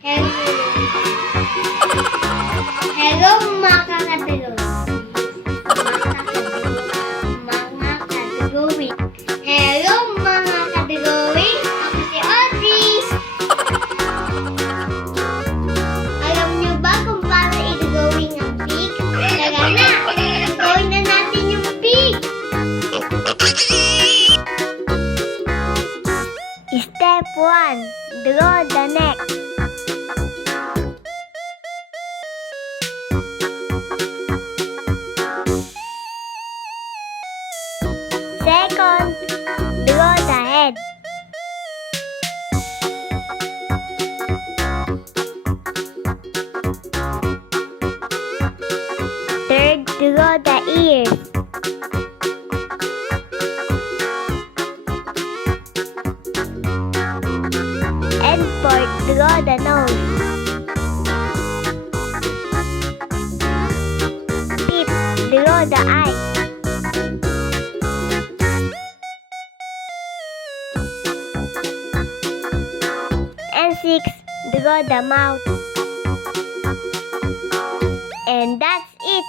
Hello mga kakadulog. Hello mga kadulowing. Ako si Audrey. Alam niyo ba kung paano i-drawing ang pig? Tara na, gawin na natin yung pig. Step 1. Draw the neck. Second, draw the head. Third, draw the ears. And fourth, draw the nose. Fifth, draw the eyes. And 6, draw the mouth. And that's it.